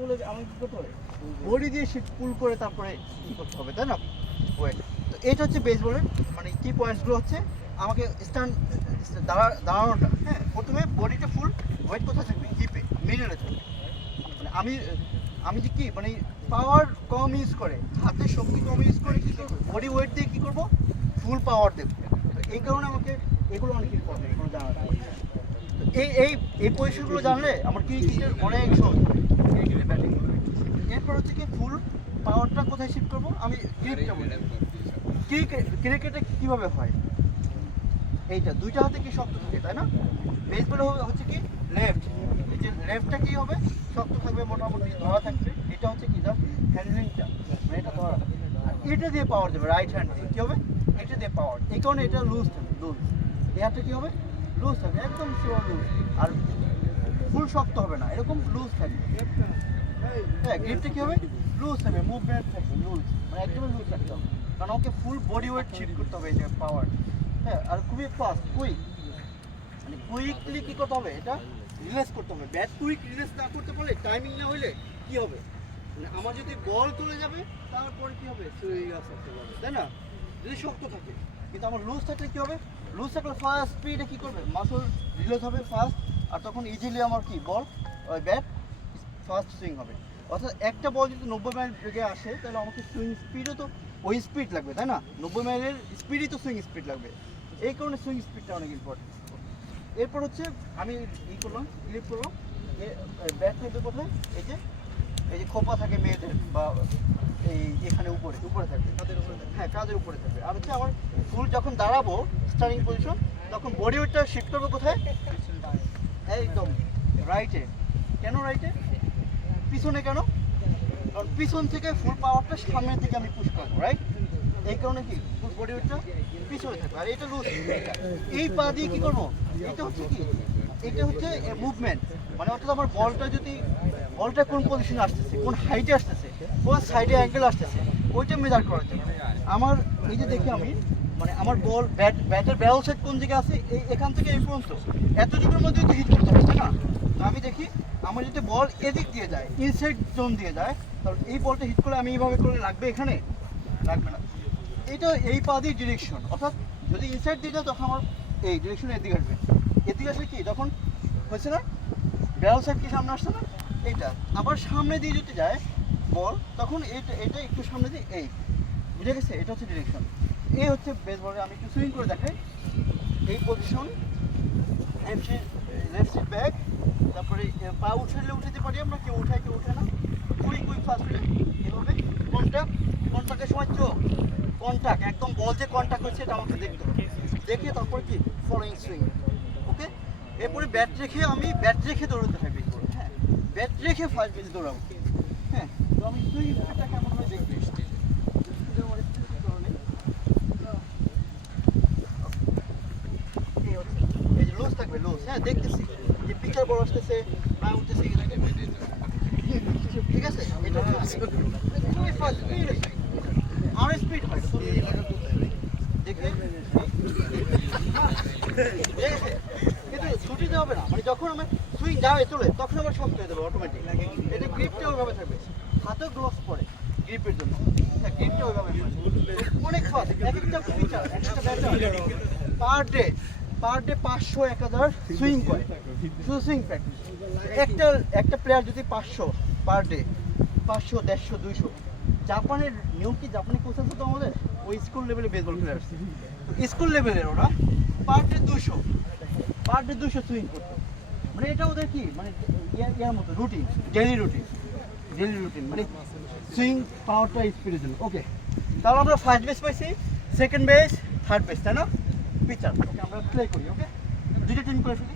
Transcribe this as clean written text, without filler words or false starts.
তুলে আমাকে কী করতে হবে? বডি দিয়ে শিট পুল করে তারপরে কী করতে হবে, তাই না? ওয়েট। তো এটা হচ্ছে বেসবলের মানে কি পয়েন্টসগুলো হচ্ছে আমাকে দাঁড়ানোটা, হ্যাঁ, প্রথমে বডিটা ফুল ওয়েট কোথায় থাকবে? হিপে, মিডলে থাকবে। মানে আমি যে কি মানে পাওয়ার কম ইউজ করে, হাতে শক্তি কম ইউজ করে কী করবো, বডি ওয়েট দিয়ে কী করবো, ফুল পাওয়ার দেবো। তো এই কারণে আমাকে এগুলো অনেক ইম্পর্টেন্ট, এগুলো জানাটা। এই এই এই পজিশনগুলো জানলে আমার ক্রিকেটের অনেক সহজ হবে, ক্রিকেটের ব্যাটিং। এরপর হচ্ছে কি ফুল পাওয়ারটা কোথায় শিফট করবো, আমি গ্রিপটা বলি। ক্রিকেটে কীভাবে হয়, এইটা দুইটা হাতে কি শক্ত থাকে, তাই না? বেসবলে হচ্ছে কি লেফট, এই যে লেফটটা কি হবে, শক্ত থাকবে, মোটামুটি ধরা থাকবে। এটা হচ্ছে কি জাস্ট হ্যান্ডলিংটা, মানে এটা ধরা। আর এটা দিয়ে পাওয়ার দেবে, রাইট হ্যান্ড দিয়ে কী হবে, এটা দিয়ে পাওয়ার। এই কারণে এটা লুজ থাকবে, লুজ। এই হাতটা কী হবে, লুজ থাকবে, একদম শিওর লুজ। আর ফুল শক্ত হবে না, এরকম লুজ থাকবে। হ্যাঁ, গ্রিপটা কী হবে, লুজ থাকবে, মুভমেন্ট থাকবে লুজ, মানে একদমই লুজ রাখতে হবে। কারণ ওকে ফুল বডি ওয়েট শিফট করতে হবে, এই যে পাওয়ার। হ্যাঁ, আর খুবই ফাস্ট, কুইক, মানে কুইকলি কী করতে হবে, এটা রিলিজ করতে হবে। ব্যাট কুইক রিলিজ না করতে পারলে, টাইমিং না হলে কী হবে, মানে আমার যদি বল চলে যাবে তারপরে কী হবে, সুইং আসতে পারবে, তাই না? যদি শক্ত থাকে। কিন্তু আমার লুজ থাকলে কী হবে, লুজ থাকলে ফাস্ট স্পিডে কী করবে, মাসল রিলিজ হবে ফাস্ট, আর তখন ইজিলি আমার কি বল ওই ব্যাট ফাস্ট সুইং হবে। অর্থাৎ একটা বল যদি 90 মাইল বেগে আসে তাহলে আমাকে সুইং স্পিডও তো ওই স্পিড লাগবে, তাই না? 90 মাইলের স্পিডই তো সুইং স্পিড লাগবে। এই কারণে সুইং স্পিডটা অনেক ইম্পর্টেন্ট। এরপর হচ্ছে আমি করলাম, ক্লিপ করলাম, ব্যাট থাকবে কোথায়, এই যে খোপা থাকে মেয়েদের, বা এই এখানে উপরে থাকবে, হ্যাঁ, কাঁধের উপরে থাকবে। আর হচ্ছে আমার ফুল যখন দাঁড়াবো স্টার্টিং পজিশন, তখন বডি ওয়েটটা শিফট করবো কোথায়, একদম রাইটে। কেন রাইটে, পিছনে কেন, কারণ পিছন থেকে ফুল পাওয়ারটা সামনের দিকে আমি পুশ করবো, রাইট? এই কারণে কি ফুল বডি ওয়েটটা পিছনে থাকবে। আর এটা লুজ, এই পা দিয়ে কী করবো, এটা হচ্ছে কি, এটা হচ্ছে মুভমেন্ট, মানে অর্থাৎ আমার বলটা কোন পজিশনে আসতেছে, কোন হাইটে আসতেছে, কোন সাইডে অ্যাঙ্গেল আসতেছে, ওইটা মেজার করার জন্য আমার এই যে দেখি আমি, মানে আমার বল ব্যাটের ব্যাল সেট কোন দিকে আছে, এখান থেকে এই পর্যন্ত এতটুকুর মধ্যে যদি হিট করতে হবে, তাই না? তো আমি দেখি আমার যদি বল এদিক দিয়ে যায়, ইনসাইড জোন দিয়ে যায়, তাহলে এই বলটা হিট করলে আমি এইভাবে করলে লাগবে, এখানে লাগবে না। এটা এই পা দিয়ে ডিরেকশন, অর্থাৎ যদি ইনসাইড দিয়ে যায় তখন আমার এই ডিরেকশন এদিকে আসবে। এদিকে আসলে কি তখন হয়েছে না, ব্যাল সাইড কি সামনে আসছে না, এইটা আবার সামনে দিয়ে যদি যায় বল, তখন এটা একটু সামনে দিয়ে এই, বুঝে গেছে? এটা হচ্ছে ডিরেকশন। এই হচ্ছে বেসবলে আমি একটু সুইং করে দেখাই। এই পজিশন, লেফট সিট ব্যাক, তারপরে পা উঠালে উঠাতে পারি আমরা, কেউ উঠায় কেউ উঠে না, কুইক ফাস্ট এভাবে। কন্ট্যাক্টের সময় চোখ কন্ট্যাক্ট, একদম বল যে কন্ট্যাক্ট হচ্ছে এটা আমাকে দেখতে হবে, দেখে তারপর কি ফলোইং সুইং। ওকে, এরপরে ব্যাট রেখে দৌড়াতে থাকবে, হ্যাঁ, ব্যাট রেখে ফার্স্ট বেজে দৌড়াবো। হ্যাঁ, তো আমি সুইং স্পিডটা কেমন হয় দেখবে, এই যে লুজ থাকবে, লুজ, হ্যাঁ, দেখতেছি যে পিকচার বড় আসতেছে, না উঠতেছে, ঠিক আছে? এটা খুবই ফাস্ট স্পিড, আর স্পিড হয় দেখে, কিন্তু ছুটিতে হবে না, মানে যখন আমার সুইং যাবে চলে তখন আবার শক্ত হয়ে যাবে অটোমেটিক। এটা গ্রিপটা ওইভাবে থাকবে, হাতেও গ্লোভস পরে গ্রিপের জন্য, হ্যাঁ, গ্রিপটা ওইভাবে অনেক ফাস্ট। এক একটা ফিচার, এক একটা ব্যাটার পার ডে 500-1000 সুইং করে, শুধু সুইং প্র্যাকটিস। একটা প্লেয়ার যদি 500 পার ডে, 500, 150, 200, জাপানের নিয়ম কি, জাপানি কোচ আছে তো আমাদের, ওই স্কুল লেভেলে বেসবল প্লেয়ার, তো স্কুল লেভেলের ওরা পার ডে 200 সুইং করতো। মানে এটা ওদের কি, মানে ইয়ার মতো রুটিন, ডেইলি রুটিন, মানে সুইং পাওয়ারটা স্পিডের জন্য। ওকে, তাহলে আমরা ফার্স্ট বেস পাইছি, সেকেন্ড বেস, থার্ড বেস, তাই না? পিচার, ওকে, আমরা প্লে করি। ওকে, দুইটা টিম করে ফেলি।